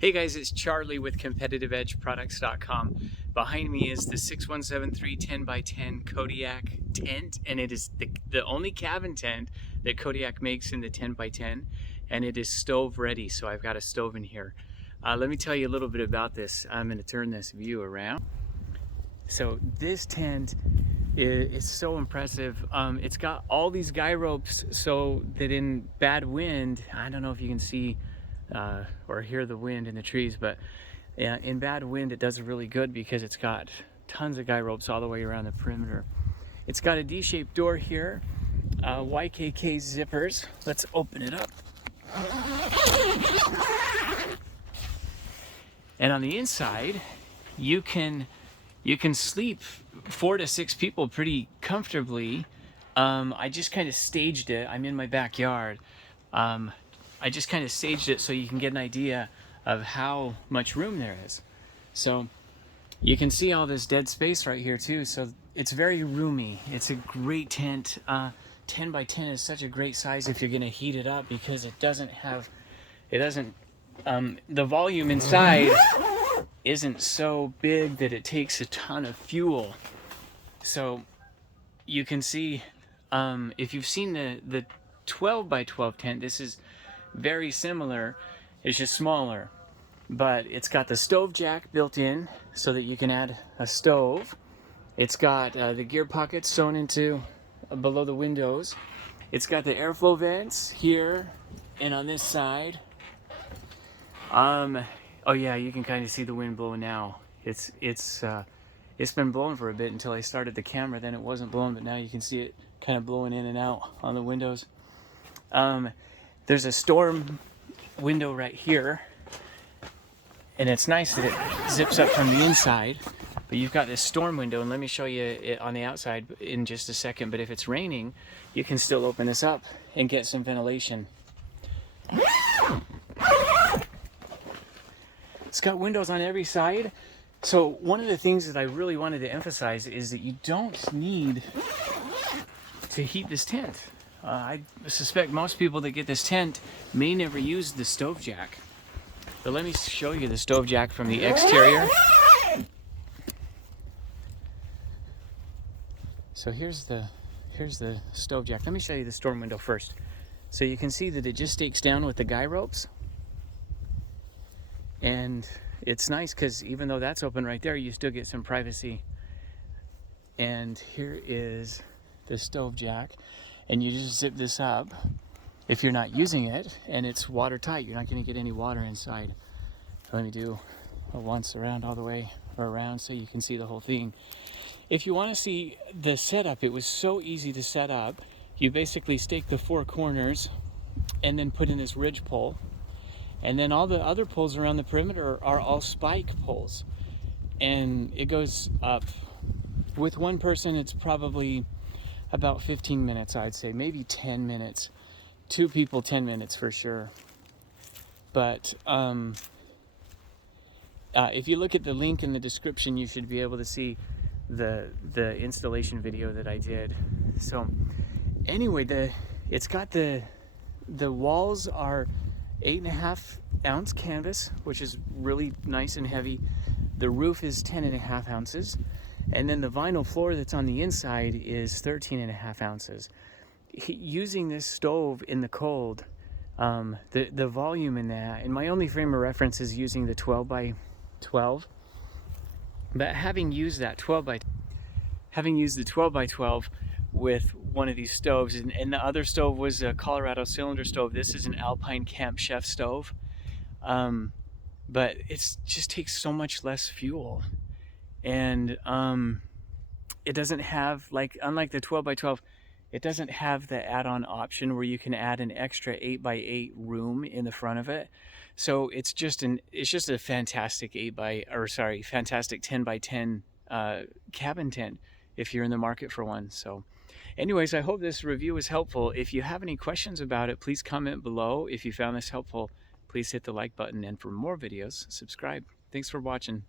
Hey guys, it's Charlie with CompetitiveEdgeProducts.com. Behind me is the 6173 10x10 Kodiak tent, and it is the only cabin tent that Kodiak makes in the 10x10, and it is stove ready, so I've got a stove in here. Let me tell you a little bit about this. I'm going to turn this view around. So this tent is so impressive. It's got all these guy ropes so that in bad wind, I don't know if you can see or hear the wind in the trees, but in bad wind it does really good because it's got tons of guy ropes all the way around the perimeter. It's got a D-shaped door here, YKK zippers. Let's open it up. And on the inside, you can sleep 4 to 6 people pretty comfortably. I just kind of staged it. I'm in my backyard. I just kind of staged it so you can get an idea of how much room there is. So you can see all this dead space right here too. So it's very roomy. It's a great tent. 10 by 10 is such a great size if you're going to heat it up because the volume inside isn't so big that it takes a ton of fuel. So you can see, if you've seen the 12 by 12 tent, this is very similar. It's just smaller, but it's got the stove jack built in so that you can add a stove. It's got the gear pockets sewn into below the windows. It's got the airflow vents here and on this side. Oh yeah, you can kind of see the wind blowing now. It's been blowing for a bit until I started the camera. Then it wasn't blowing, but now you can see it kind of blowing in and out on the windows. There's a storm window right here, and it's nice that it zips up from the inside, but you've got this storm window, and let me show you it on the outside in just a second. But if it's raining, you can still open this up and get some ventilation. It's got windows on every side. So one of the things that I really wanted to emphasize is that you don't need to heat this tent. I suspect most people that get this tent may never use the stove jack. But let me show you the stove jack from the exterior. So here's the stove jack. Let me show you the storm window first. So you can see that it just stakes down with the guy ropes. And it's nice because even though that's open right there, you still get some privacy. And here is the stove jack. And you just zip this up if you're not using it, and it's watertight. You're not going to get any water inside. So let me do a once around all the way around so you can see the whole thing. If you want to see the setup, it was so easy to set up. You basically stake the 4 corners and then put in this ridge pole. And then all the other poles around the perimeter are all spike poles. And it goes up. With one person, it's probably about 15 minutes, I'd say, maybe 10 minutes. 2 people, 10 minutes for sure. But if you look at the link in the description, you should be able to see the installation video that I did. So anyway, it's got the walls are 8.5 ounce canvas, which is really nice and heavy. The roof is 10.5 ounces. And then the vinyl floor that's on the inside is 13.5 ounces. Using this stove in the cold, the volume in that, and my only frame of reference is using the 12 by 12. But having used the 12 by 12 with one of these stoves, and the other stove was a Colorado cylinder stove. This is an Alpine Camp Chef stove. But it just takes so much less fuel. And it doesn't have, unlike the 12 by 12, it doesn't have the add-on option where you can add an extra 8 by 8 room in the front of it. So it's just a fantastic fantastic 10 by 10 cabin tent if you're in the market for one. So anyways, I hope this review was helpful. If you have any questions about it, please comment below. If you found this helpful, please hit the like button, and for more videos, subscribe. Thanks for watching.